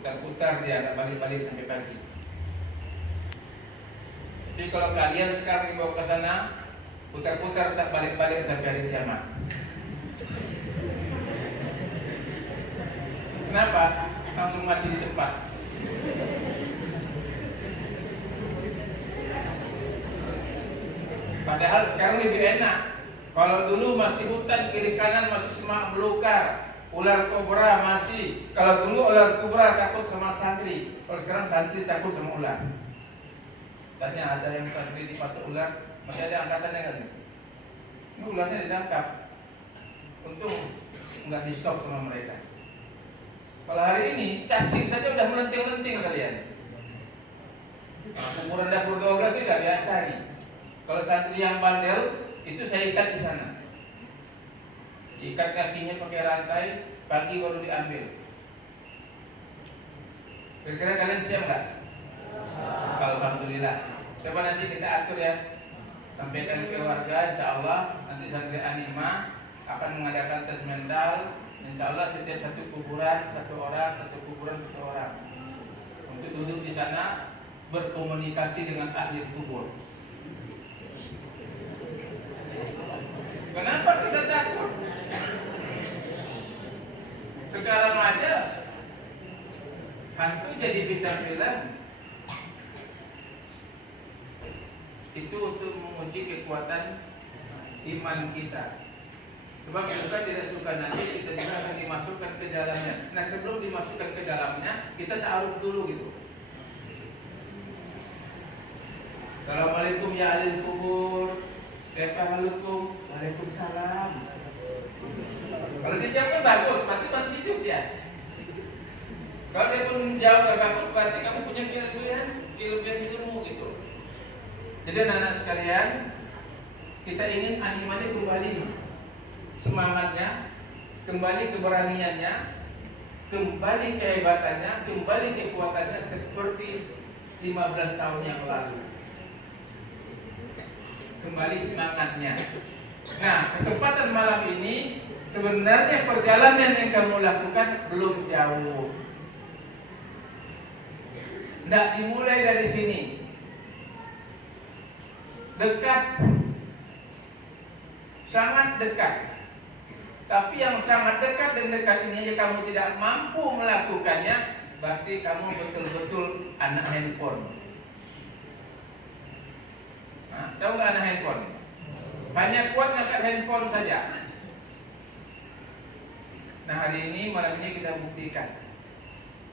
putar-putar dia, nggak balik-balik sampai pagi. Tapi kalau kalian sekarang dibawa ke sana, putar-putar tak balik-balik sampai hari kiamat. Kenapa? Langsung mati di tempat. Padahal sekarang lebih enak. Kalau dulu masih hutan, kiri kanan masih semak belukar, ular kobra masih. Kalau dulu ular kobra takut sama santri, kalau sekarang santri takut sama ular. Tanya ada yang santri dipatok ular, masih ada angkatannya kan? Ini ularnya ditangkap. Untung nggak di-shock sama mereka. Kalau hari ini cacing saja udah melenting-lenting kalian. Ukuran dapur 12 itu tidak biasa nih. Kalau santri yang bandel itu saya ikat di sana. Ikat kakinya pakai rantai, pagi baru diambil. Kira-kira kalian siap nggak? Alhamdulillah. Coba nanti kita atur ya. Sampaikan ke warga, insya Allah nanti santri Anima akan mengadakan tes mental. Insya Allah setiap satu kuburan satu orang, satu kuburan satu orang. Untuk duduk di sana berkomunikasi dengan ahli kubur. Kenapa kita takut? Sekarang aja hantu jadi bintang film. Itu untuk menguji kekuatan iman kita. Sebab kita tidak suka nanti kita juga akan dimasukkan ke dalamnya. Nah sebelum dimasukkan ke dalamnya kita ta'aruf dulu gitu. Assalamualaikum ya ahli kubur. Kaifahalukum? Waalaikumsalam. Kalau dia jawabnya bagus, berarti masih hidup dia. Kalau dia pun jawab bagus, berarti kamu punya kelebihan ilmu gitu. Jadi anak-anak sekalian, kita ingin animannya kembali semangatnya, kembali keberaniannya, kembali kehebatannya, kembali kekuatannya seperti 15 tahun yang lalu. Kembali semangatnya. Nah, kesempatan malam ini sebenarnya perjalanan yang kamu lakukan belum jauh. Tidak dimulai dari sini. Dekat, sangat dekat. Tapi yang sangat dekat dan dekat ini aja kamu tidak mampu melakukannya, berarti kamu betul-betul anak handphone. Nah, tahu nggak anak handphone? Hanya kuat ngangkat handphone saja. Nah hari ini, malam ini kita buktikan.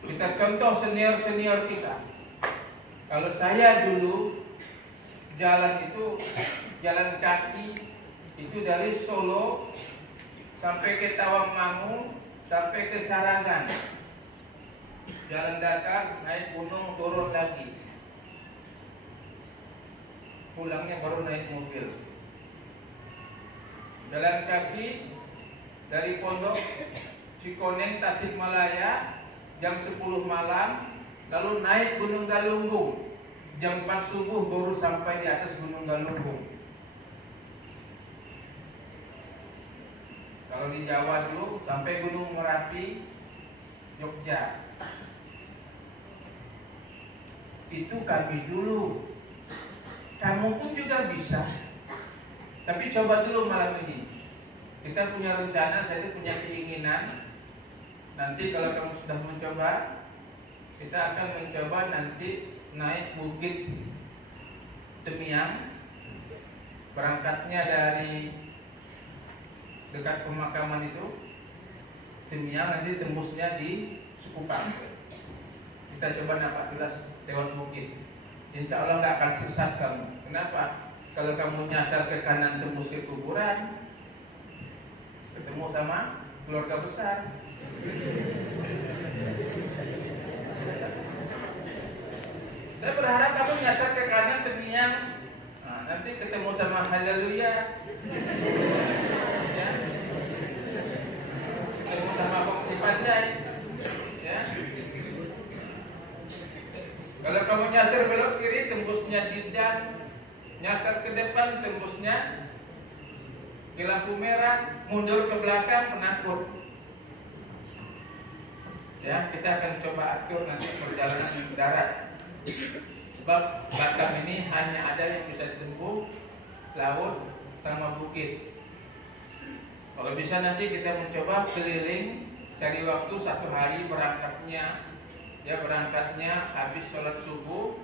Kita contoh senior-senior kita. Kalau saya dulu jalan itu, jalan kaki itu dari Solo sampai ke Tawangmangu sampai ke Sarangan. Jalan datar, naik gunung, turun lagi. Pulangnya baru naik mobil. Jalan kaki dari Pondok Cikoneng, Tasikmalaya jam 10 malam, lalu naik Gunung Galunggung jam 4 subuh baru sampai di atas Gunung Galunggung. Kalau di Jawa dulu sampai Gunung Merapi, Jogja. Itu kami dulu. Kamu pun juga bisa. Tapi coba dulu malam ini. Kita punya rencana, saya punya keinginan. Nanti kalau kamu sudah mencoba, kita akan mencoba nanti naik Bukit Temiang. Berangkatnya dari dekat pemakaman itu Temiang, nanti tembusnya di Sukupang. Kita coba nampak jelas lewat bukit. Insya Allah nggak akan sesat kamu. Kenapa? Kalau kamu nyasar ke kanan tembus ke kuburan, ketemu sama keluarga besar. Saya berharap kamu nyasar ke kanan Temiang, nah, nanti ketemu sama Haleluya, ya. Ketemu sama Boksi Pancai, ya. Kalau kamu nyasar belok kiri tembusnya Didan, nyasar ke depan tembusnya di lampu merah, mundur ke belakang penakut. Ya, kita akan coba atur nanti perjalanan darat. Sebab Batam ini hanya ada yang bisa ditempuh laut sama bukit. Kalau bisa nanti kita mencoba keliling, cari waktu 1 hari berangkatnya. Ya, berangkatnya habis sholat subuh.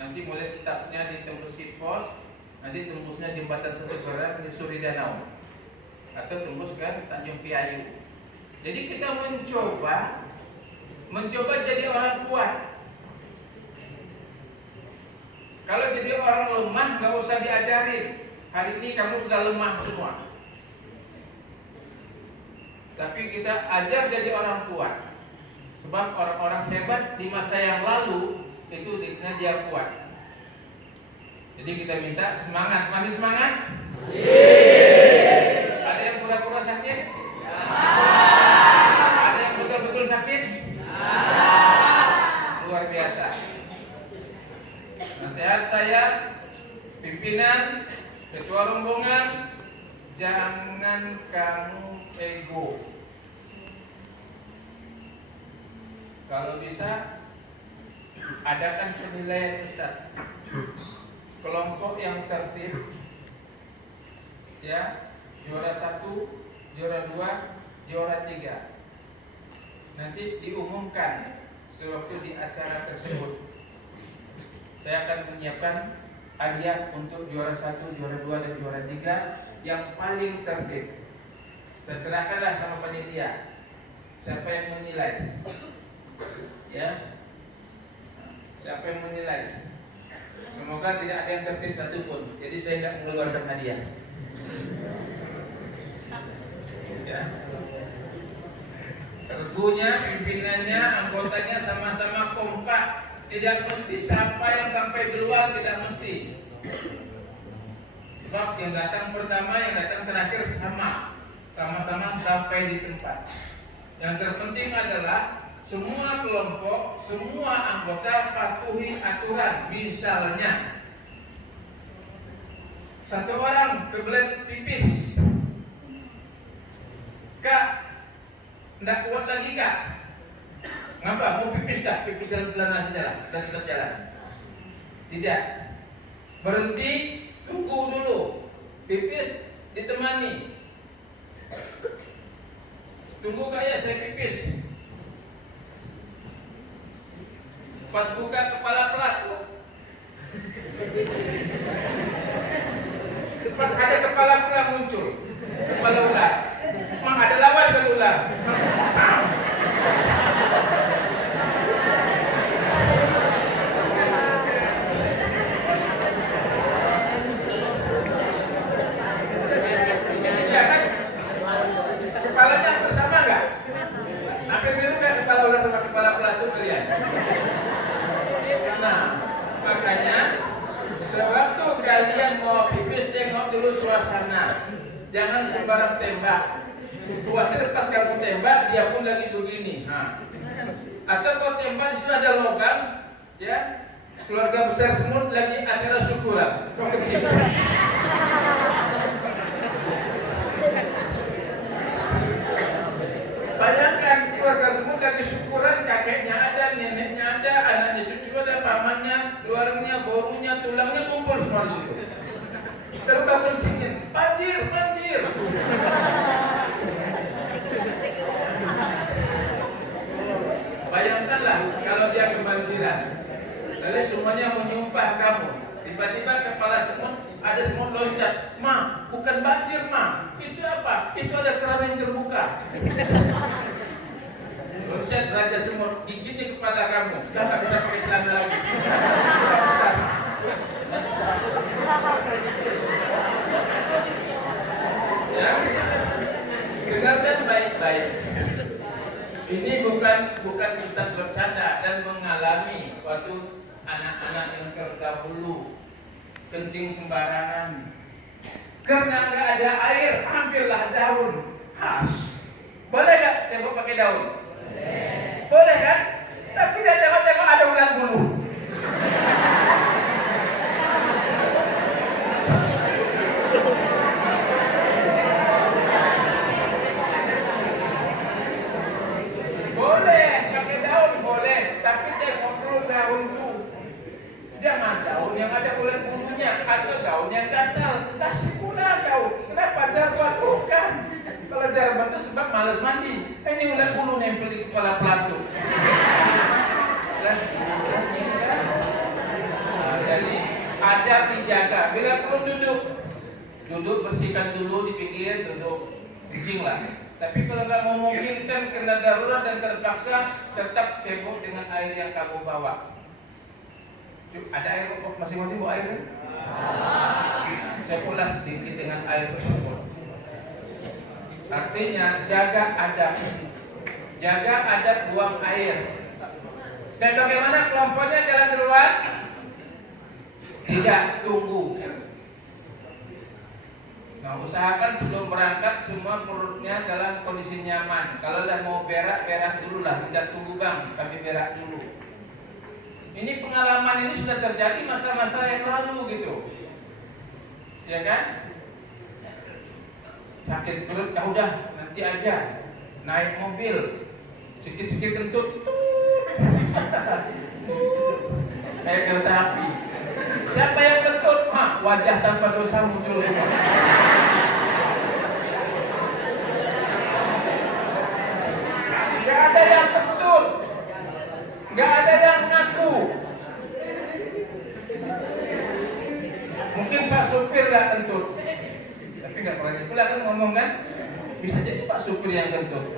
Nanti mulai startnya di tembus pos, nanti tembusnya jembatan Satu Barat di Suri Danau, atau tembus ke Tanjung Piayu. Jadi kita mencoba jadi orang kuat. Kalau jadi orang lemah nggak usah diajarin. Hari ini kamu sudah lemah semua. Tapi kita ajar jadi orang kuat. Sebab orang-orang hebat di masa yang lalu itu dia kuat. Jadi kita minta semangat. Masih semangat? Ada yang pura-pura sakit? Ada yang betul-betul sakit? Luar biasa. Nasihat saya, pimpinan, ketua rombongan, jangan kamu ego. Kalau bisa adakan penilaian Ustaz. Kelompok yang tertib, ya, juara 1, juara 2, juara 3. Nanti diumumkan sewaktu di acara tersebut. Saya akan menyiapkan hadiah untuk juara 1, juara 2, dan juara 3 yang paling tertib. Terserahkanlah sama panitia siapa yang menilai. Ya, siapa yang menilai? Semoga tidak ada yang tertib satupun. Jadi saya tidak mengeluarkan hadiah. Ya. Regunya, pimpinannya, anggotanya sama-sama kompak. Tidak mesti siapa yang sampai duluan, tidak mesti. Sebab yang datang pertama, yang datang terakhir sama-sama sampai di tempat. Yang terpenting adalah semua kelompok, semua anggota patuhi aturan. Misalnya, satu orang kebelet pipis, Kak, tidak kuat lagi Kak. Ngapa? Mau pipis tak? Pipis dalam celana saja dan tetap jalan. Tidak. Berhenti, tunggu dulu. Pipis ditemani. Tunggu Kak ya, saya pipis. Pas buka kepala pelat, pas ada kepala pelat muncul, kepala ular. Memang ada lawan ke ular. Ya kan? Kepalanya bersama nggak? Hampir mirip kan kepala ular sama kepala pelat itu kalian? Nah, makanya sewaktu kalian mau pipis, tengok dulu suasana. Jangan sembarang tembak. Khawatir pas kamu tembak, dia pun lagi begini. Nah. Atau kalau tembak di situ ada logam, ya, keluarga besar semut lagi acara syukuran. Kok kecil? Bayangkan keluarga semut lagi syukuran, kakeknya ada, neneknya ada, anaknya cucu ada, pamannya, keluarganya, borunya, tulangnya kumpul semua di situ. Terus kamu kencingin, banjir, banjir. Bayangkanlah kalau dia kebanjiran, lalu semuanya menyumpah kamu. Tiba-tiba kepala semut, ada semut loncat. Ma, bukan banjir ma, itu apa? Itu ada keran yang terbuka. Loncat raja semut, gigitnya kepala kamu. Sudah tak bisa pakai celana lagi. Besar. Ya, dengarkan baik-baik. Ini bukan kita bercanda dan mengalami waktu anak-anak yang terdahulu kencing sembarangan. Karena nggak ada air, ambillah daun khas. Boleh nggak cebok pakai daun? Boleh kan? Tapi dia tengok-tengok ada ulat bulu. Boleh. daun yang ada ulat bulunya atau daun yang gatal, kasih pula kau. Kenapa jarbat? Bukan. Kalau jarbat itu sebab malas mandi. Ini ulat bulu nempel di kepala pelatu. Jadi ada dijaga. Bila perlu duduk bersihkan dulu di pinggir, duduk kencing lah. Tapi kalau nggak memungkinkan kena darurat dan terpaksa, tetap cebok dengan air yang kamu bawa. Ada air kok masing-masing bawa air kan? Ceboklah sedikit dengan air tersebut. Artinya jaga adab buang air. Dan bagaimana kelompoknya jalan duluan? Tidak, tunggu. Nah, usahakan sebelum berangkat semua perutnya dalam kondisi nyaman. Kalau dah mau berak dulu lah. Tidak tunggu bang, kami berak dulu. Ini pengalaman ini sudah terjadi masa-masa yang lalu gitu. Ya kan? Sakit perut, ya udah nanti aja. Naik mobil, sikit-sikit kentut, kayak kereta api. Siapa yang kentut? Wajah tanpa dosa muncul semua. Gak ada yang kentut, gak ada yang ngaku. Mungkin Pak supir gak kentut, tapi gak berani pula kan ngomong kan. Bisa jadi Pak supir yang kentut,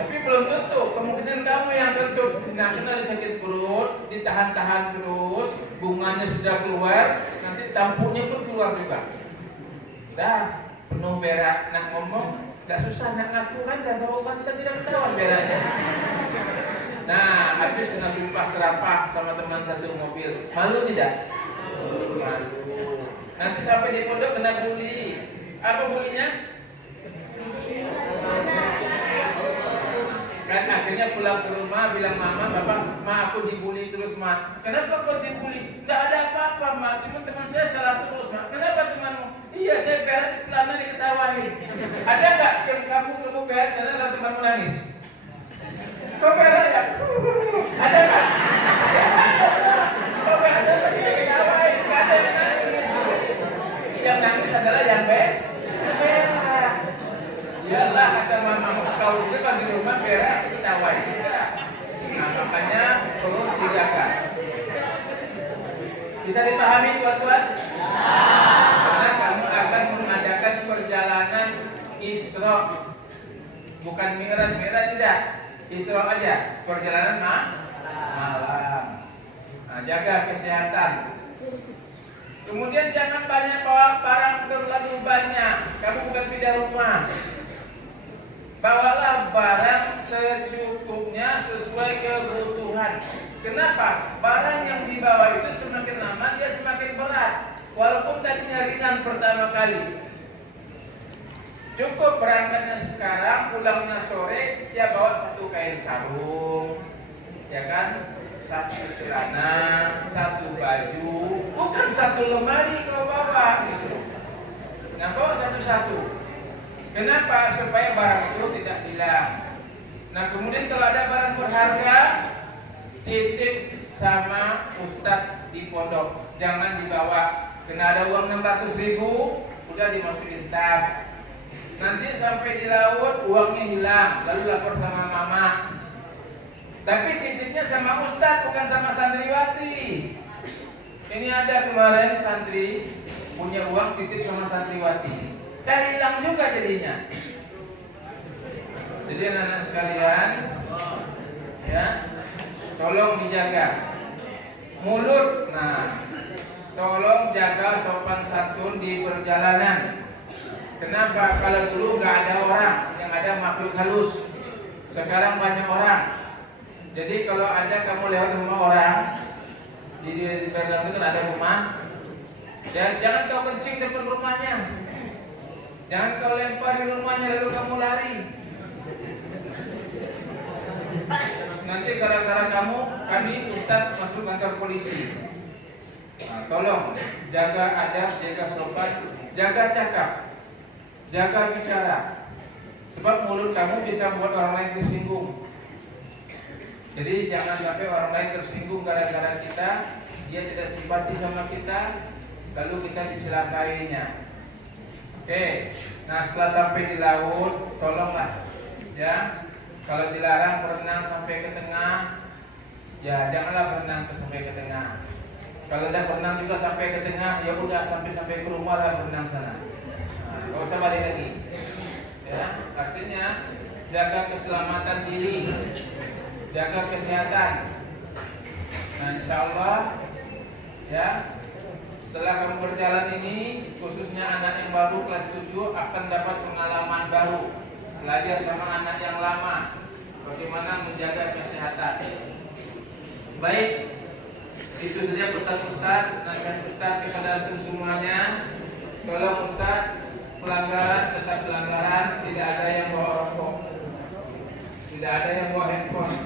tapi belum tentu. Kemungkinan kamu yang kentut. Nah, kena sakit perut, ditahan-tahan terus, bunganya sudah keluar, nanti campurnya pun keluar juga. Dah penuh berak, nak ngomong gak susah, nak ngaku kan, dan tahu kita tidak ketahuan beraknya. Nah, habis kena sumpah serapah sama teman satu mobil, malu tidak? Malu. Nanti sampai di pondok kena bully. Apa bulinya? Kan akhirnya pulang ke rumah bilang mama, bapak, ma aku dibully terus ma. Kenapa kau dibully? Tidak ada apa-apa ma, cuma teman saya salah terus ma. Kenapa temanmu? Iya saya berak di celana diketawain. Ada nggak yang kamu berak karena temanmu nangis? Kau berak ya? Ada nggak? Ya ada. Kau berak pasti diketawain, nggak ada yang nangis. Yang nangis adalah yang berak. Iyalah kata mama kau itu kan di rumah berak diketawain juga. Nah makanya perlu dijaga. Bisa dipahami tuan-tuan? Karena kamu akan mengadakan perjalanan Isra, bukan Mi'raj. Mi'raj tidak, Isra aja, perjalanan malam. Nah, jaga kesehatan. Kemudian jangan banyak bawa barang terlalu banyak. Kamu bukan pindah rumah. Bawalah barang secukupnya sesuai kebutuhan. Kenapa? Barang yang dibawa itu semakin lama dia semakin berat. Walaupun tadinya ringan pertama kali. Cukup berangkatnya sekarang, pulangnya sore, dia bawa satu kain sarung, ya kan? Satu celana, satu baju, bukan satu lemari kau bawa gitu. Nah, bawa satu-satu. Kenapa? Supaya barang itu tidak hilang. Nah, kemudian kalau ada barang berharga, titip sama ustadz di pondok, jangan dibawa. Kena ada uang 600.000, udah dimasukin tas. Nanti sampai di laut uangnya hilang, lalu lapor sama mama. Tapi titipnya sama ustadz, bukan sama santriwati. Ini ada kemarin santri punya uang titip sama santriwati, kan hilang juga jadinya. Jadi anak-anak sekalian, ya, tolong dijaga mulut. Nah, tolong jaga sopan santun di perjalanan. Kenapa? Kalau dulu nggak ada orang, yang ada makhluk halus. Sekarang banyak orang. Jadi kalau ada kamu lewat rumah orang, di belakang itu kan ada rumah, jangan kau kencing depan rumahnya. Jangan kau lempar di rumahnya lalu kamu lari. Nanti gara-gara kamu, kami ustadz masuk kantor polisi. Nah, tolong jaga adab, jaga sopan, jaga cakap, jaga bicara. Sebab mulut kamu bisa buat orang lain tersinggung. Jadi jangan sampai orang lain tersinggung gara-gara kita dia tidak simpati sama kita, lalu kita dicelakainya. Oke, nah setelah sampai di laut, tolonglah ya. Kalau dilarang berenang sampai ke tengah, ya janganlah berenang sampai ke tengah. Kalau udah berenang juga sampai ke tengah, ya udah sampai ke rumah lah berenang sana. Nah, gak usah balik lagi. Ya, artinya jaga keselamatan diri, jaga kesehatan. Nah, insya Allah ya. Setelah kamu berjalan ini, khususnya anak yang baru kelas 7 akan dapat pengalaman baru. Belajar sama anak yang lama, bagaimana menjaga kesehatan. Baik, itu saja pesan Ustaz. Nasihat Ustaz kepada antum semuanya. Kalau Ustaz pelanggaran tetap pelanggaran, tidak ada yang bawa rokok, tidak ada yang bawa handphone.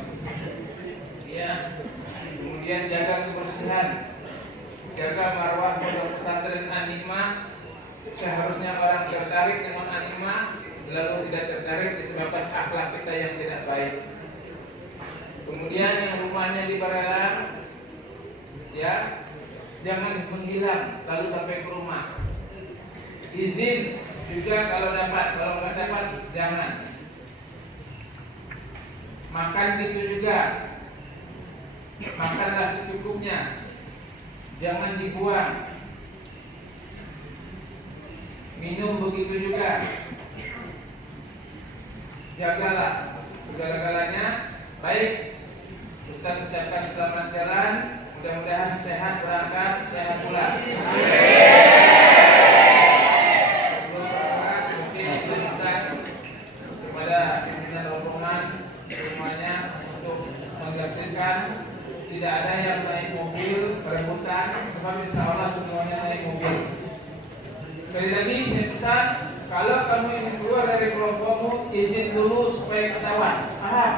Ya. Kemudian jaga kebersihan, jaga marwah pondok pesantren An-Nikmah. Seharusnya orang tertarik dengan An-Nikmah, lalu tidak tertarik disebabkan akhlak kita yang tidak baik. Kemudian yang rumahnya di Barelang, ya, jangan menghilang lalu sampai ke rumah. Izin juga kalau dapat, kalau nggak dapat jangan. Makan gitu juga, makanlah secukupnya, jangan dibuang. Minum begitu juga, jagalah segala-galanya. Baik, Ustaz ucapkan selamat jalan, mudah-mudahan sehat berangkat, sehat pulang. Mungkin dilanjutkan kepada pimpinan rombongan semuanya untuk menggantikan. Tidak ada yang naik mobil berebutan, sebab insya Allah semuanya naik mobil. Sekali lagi saya pesan, kalau kamu ingin keluar dari kelompokmu, izin dulu supaya ketahuan. Paham?